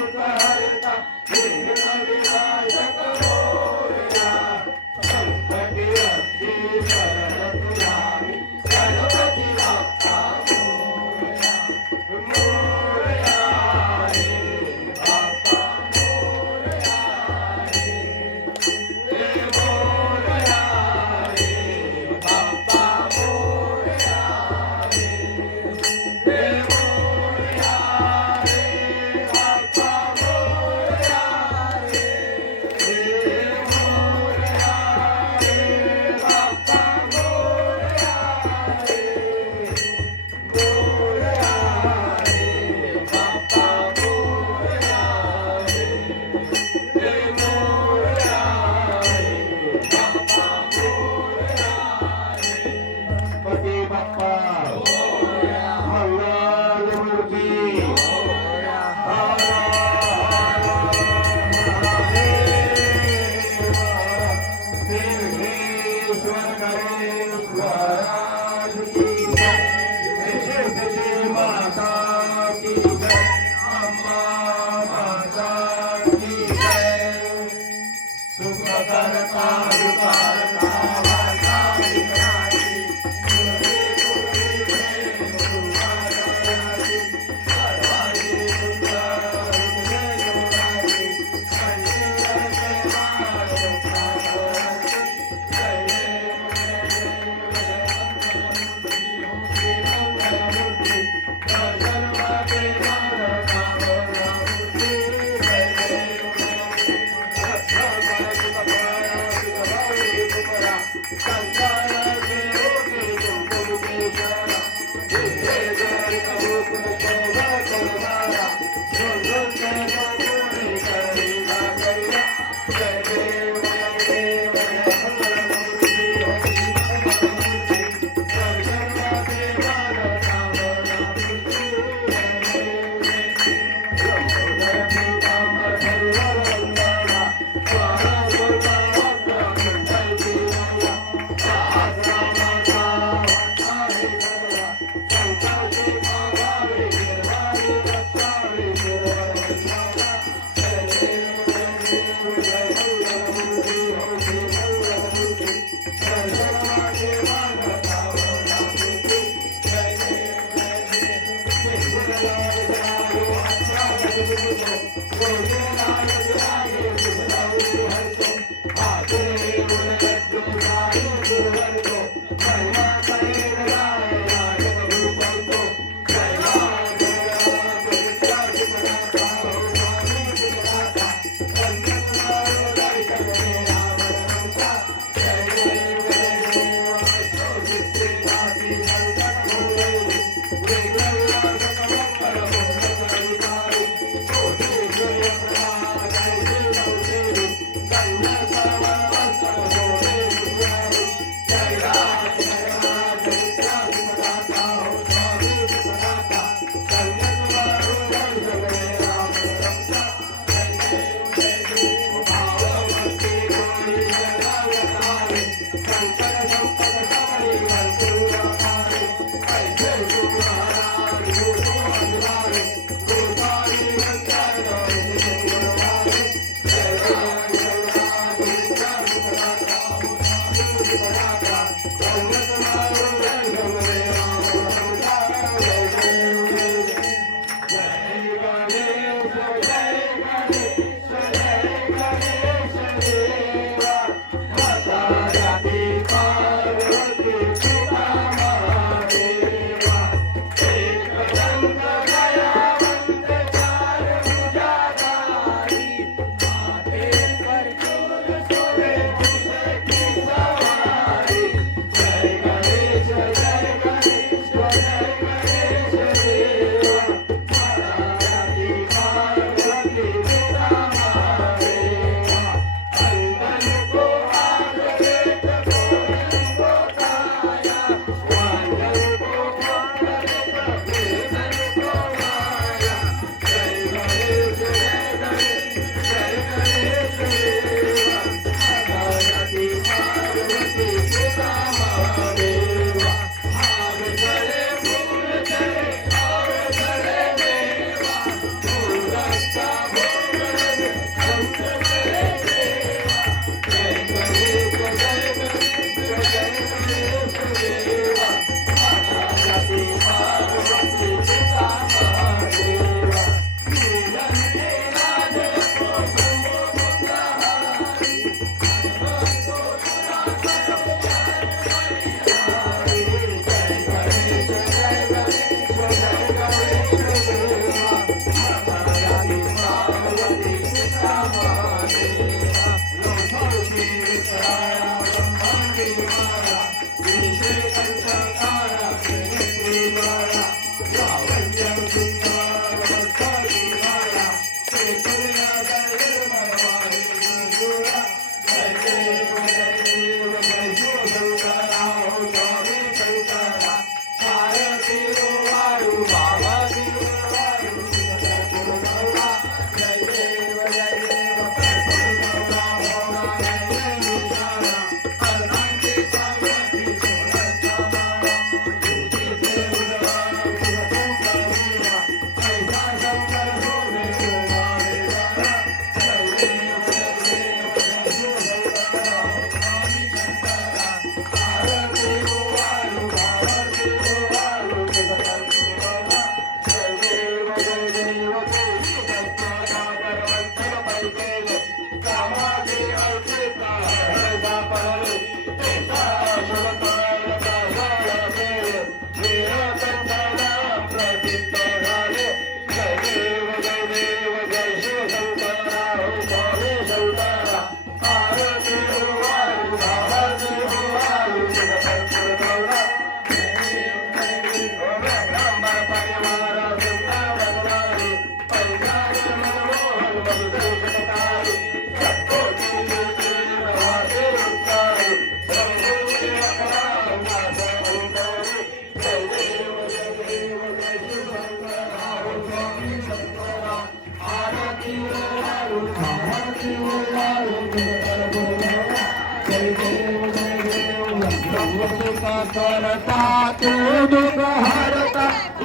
Thank you.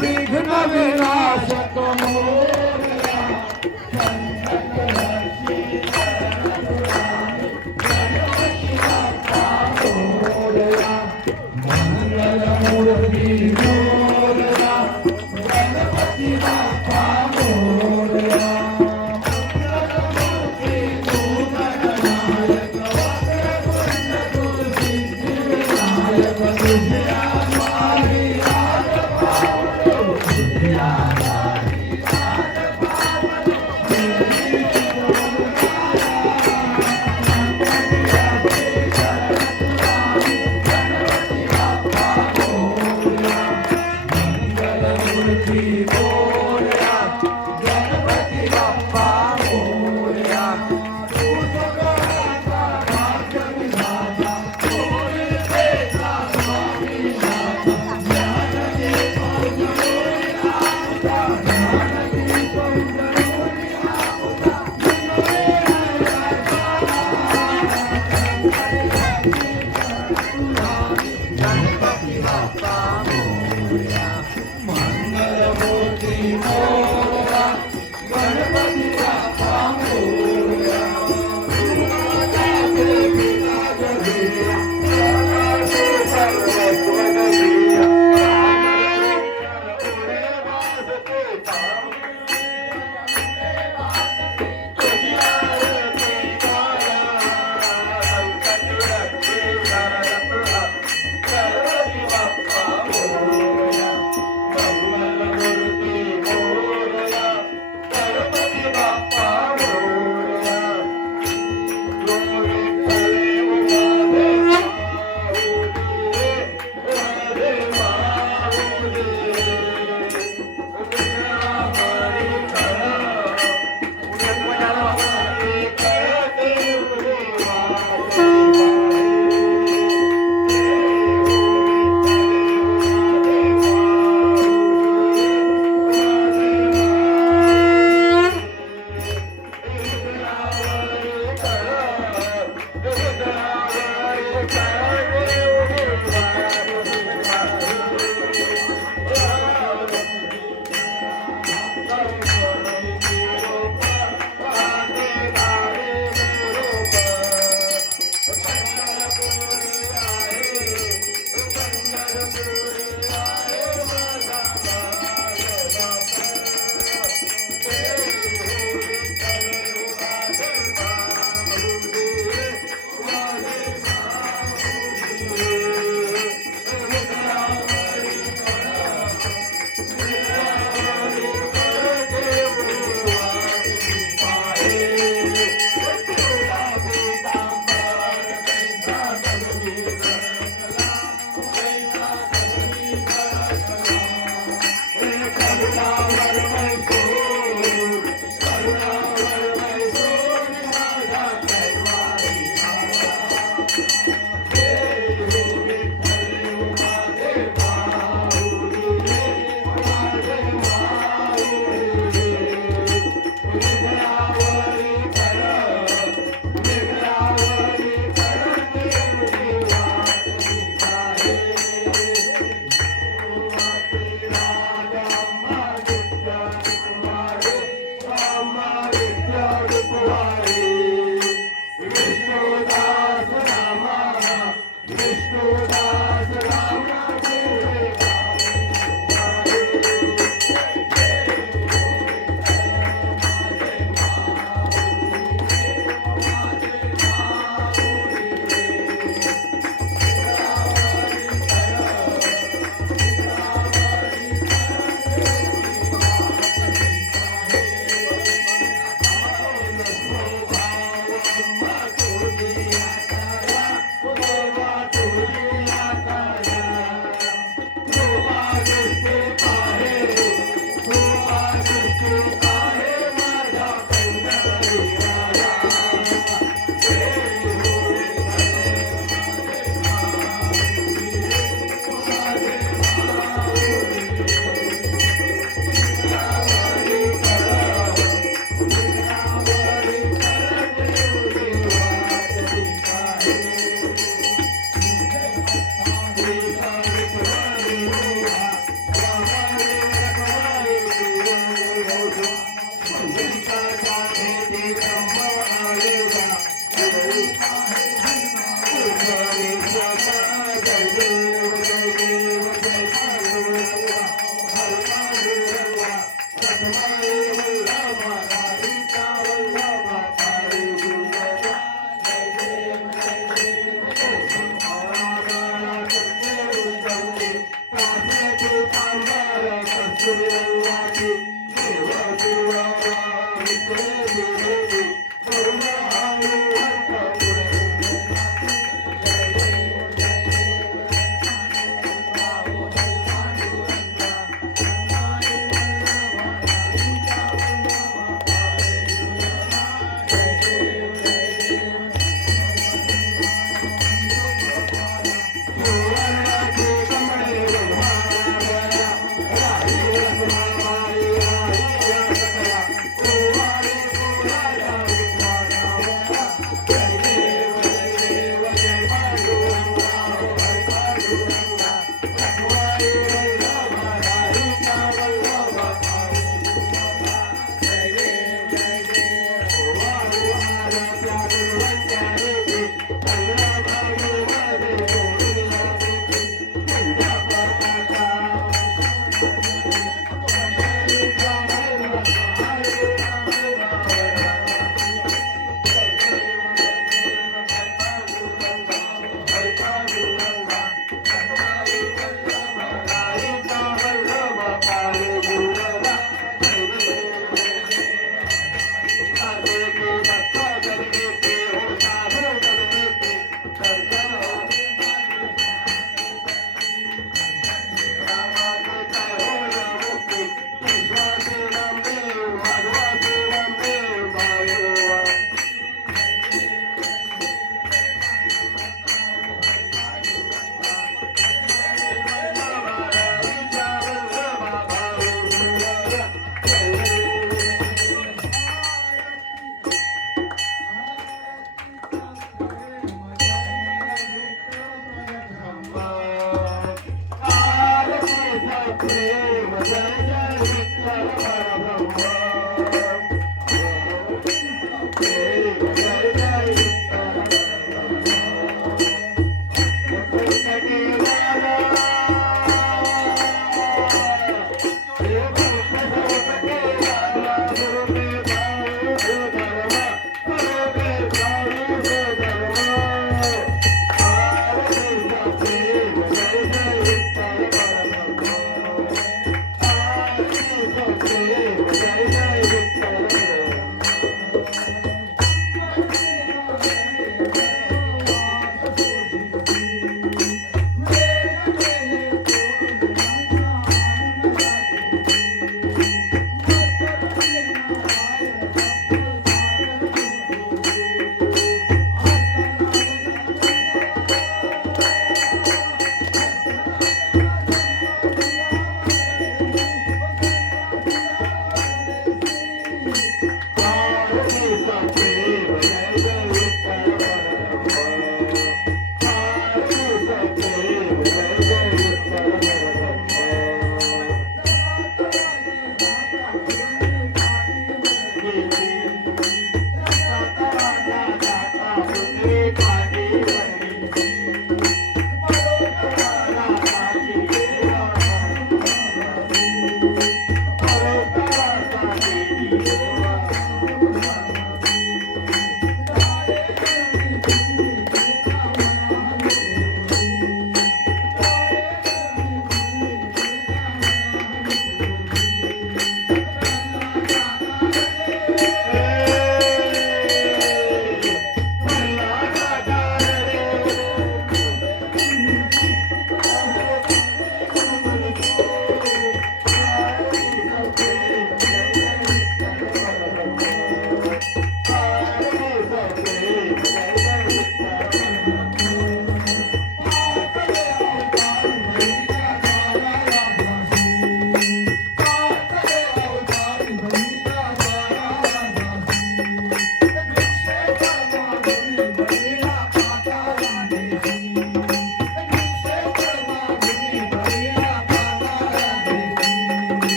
विघ्न विनाशक मोरया मंगल मूर्ती मोरया गणपती बाप्पा मोरया मंगल मूर्ती गुरुवाची देव गुरुवारा विद्ये देवी गुरुवारी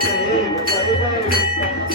प्रेम जय जय विठ्ठल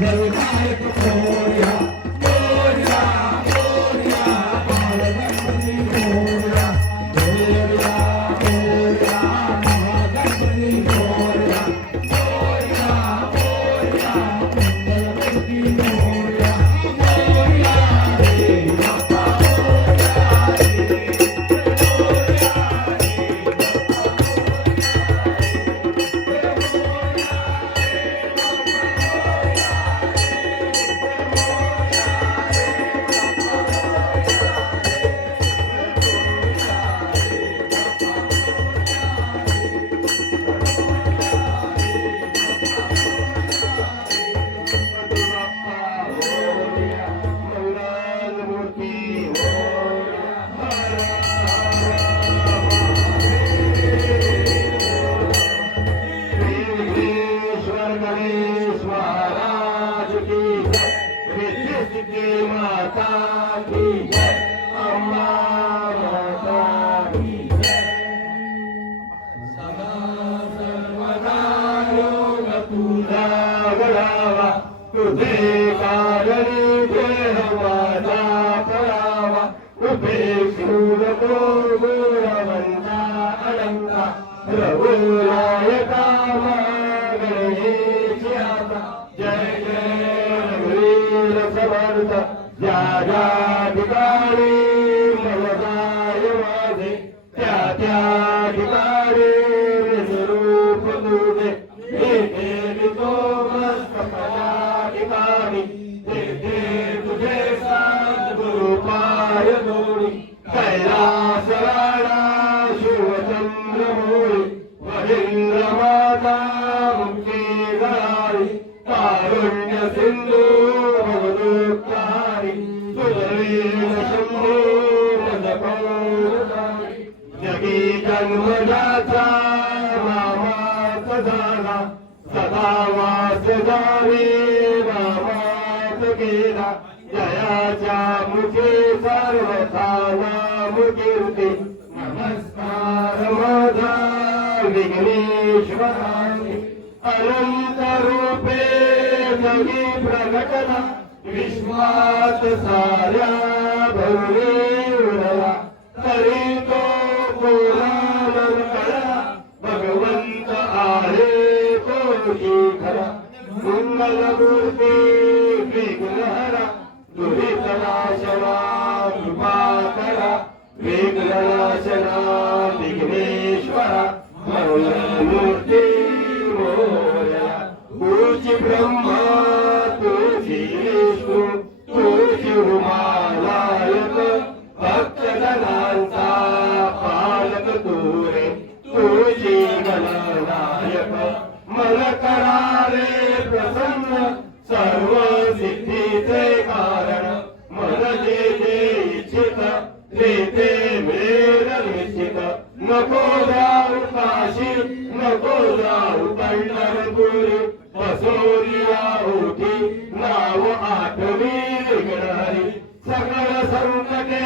विनायक मोरया मोरया मोरया बाळगणपती मोरया मोरया मोरया महागणपती मोरया मोरया मोरया मंगलमूर्ती मोरया मोरया रे बाप्पा माता की जय अम्मा माता की सदा सर्वदा योग तुझा गळावा तुझे कारणी देह माझा पडावा उभे शूर तो गुणवंता अलंका रघुनायका गणेश आता जय जय रघुवीर समर्थ ज्या ज्या ठिकाणी मनदाय माझे त्या त्या ठिकाणी स्वरूप तुझे येथे तो मस्तकाच्या ठिकाणी तेथे तुझे सद्गुरु पाय जोडी कैलास राणा शिवचंद्र मोरी वडिंद्र माता मुक्ती गळारी कारुण्य सिंधू भगवत्कारी सुरवीर शंभो मदपौरधारी जगी जन्मजाचा नामात झाला सदा वास झाले नामात गेला जयाच्या मुखे सर्वथा नाम कीर्ती नमस्कार माझा विघ्नेश्वराने अनंत रूपे जगी प्रगटला विश्वात साऱ्या भरणे उरला तरी तो कोणाला कळला भगवंत आहे तो खरा मंगलमूर्ती विघ्नहरा दुरितनाशना कृपा करा विघ्ननाशना विघ्नेश्वरा मंगलमूर्ती मोरया तुझी ब्रह्मा तुझी विष्णू तुझी उमानायक भक्तजनांचा पालक तू रे तुझी गणनायक मन करारे प्रसन्न सर्व सिद्धीचे कारण मन जे जे इच्छित ते ते मिळेल निश्चित नको जाऊ काशी नको जाऊ पंढरपुरी बसोरिया ओठी नाव आठवी विघ्नहरी सकळ संकटे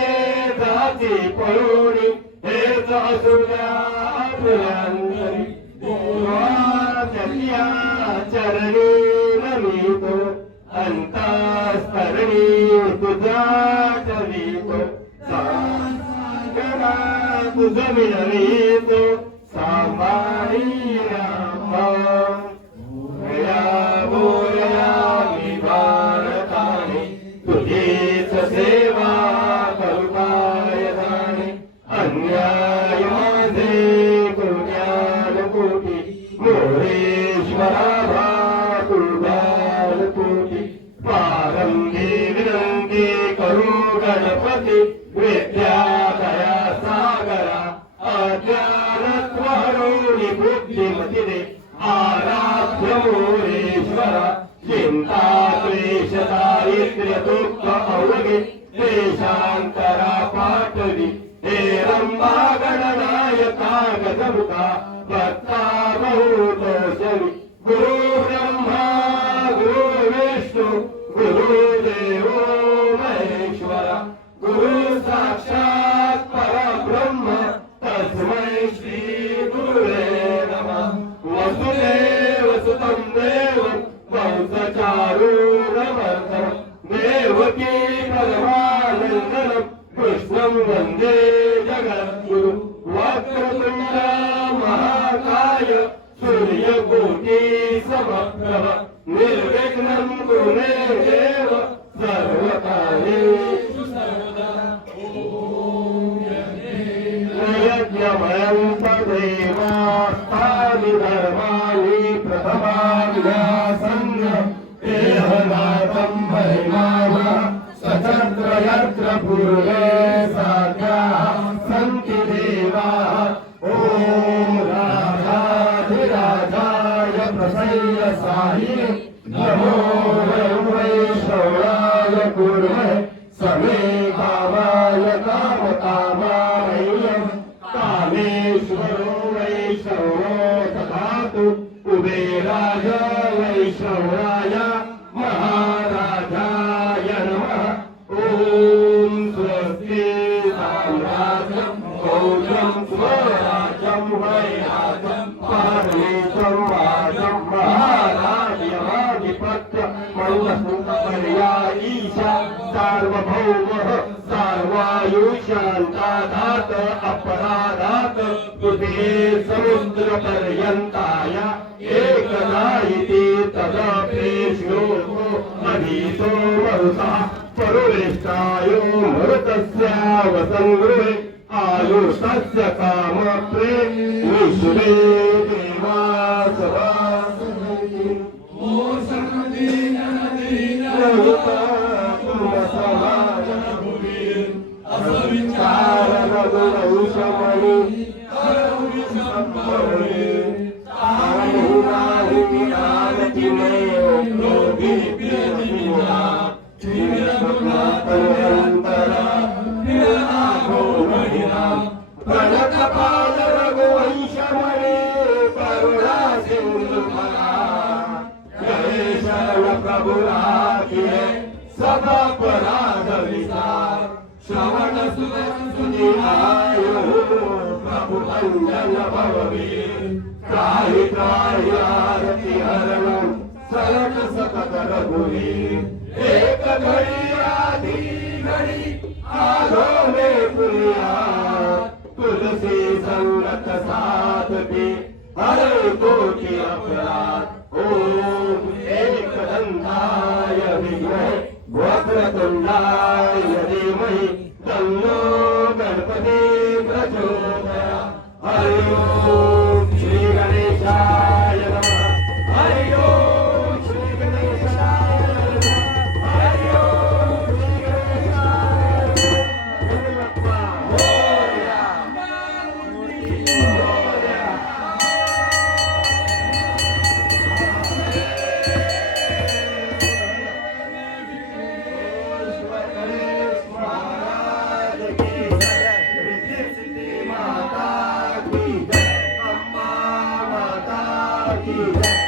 जाती पळोणी हेच असुद्या फुलांतरी देवाच्या चरणी नमितो अंतःस्तरणी तुझा चरितो सागरा तुझ मिळवितो सांभाळी रामा बोया बोया मी भारताने तुझीच सेवा करुताय जाणे अन्याय माझे करुण्याल कोटी मोरेश्वरा भाकुडाल कोटी पारंगी विनंती करू गणपती विद्या दया सागरा अज्ञानत्व हरुणी बुद्धिमती दे आराध्य मोरेश्वरा चिंता क्लेश दारिद्र्य दुःख अवघे देशांतरा पाठवी हे रंबा गणनायका गजमुखा भक्ता बहुतोषवी गुरु ब्रह्मा गुरु विष्णु गुरु देवो महेश्वरा गुरु साक्षात परब्रह्म तस्मै श्री गुरुवे नमः वसुदेव सुतं देवं वंशचारू समप्रभ निर्विघ्नं कुरु मे देव सर्वकार्येषु सर्वदा यज्ञमयं तदेवास्तानि धर्माणि प्रथमाभ्यासन्न एहनाथं परिमाणः सचत्र यत्र पूर्वे साध्याः सन्ति देवाः ॐ राजाधिराजाय प्रसय्यसायिने नमो वैष्णवाय कुर्महे समे कामाय कामकामाय कामेश्वरो वैष्णवो तथातु कुबेराय वैष्णवाय महाराजाय नमः ॐ स्वस्ति साम्राज्यं भोजं स्वराज्यं वैराज्यं पारमेशं वाजं महाराज्यमाधिपत्य मल्लसुतपर्यायीशा सार्वभौमः सार्वायुष्यान्तादात अपराधात् कृते समुद्रपर्यन्ताय एकदा इति तदपेष्यो अधीतो मरुतः परुवेष्टायो मरुतस्य वसङ्गृहे आयुस्तस्य कामप्रे विश्वे देवासवा सदा पराध विचार श्रवण सुदिनाय प्रभु अंजन भववीर त्राहि त्राहि आरती हरणं सरट सतत रघुवीर एक घड़ी आधी घड़ी आलो में पुनिया तुलसी संगत साथ भी हरे कोटि अपराध ओम एक दंताय विद्महे वक्रतुंडाय धीमहि तन्नो गणपति प्रचोदयात् हरि ओम श्री गणेशाय नमः हरि ओम श्री गणेशाय नमः हरि ओम श्री गणेशाय नमः मोरया मोरया की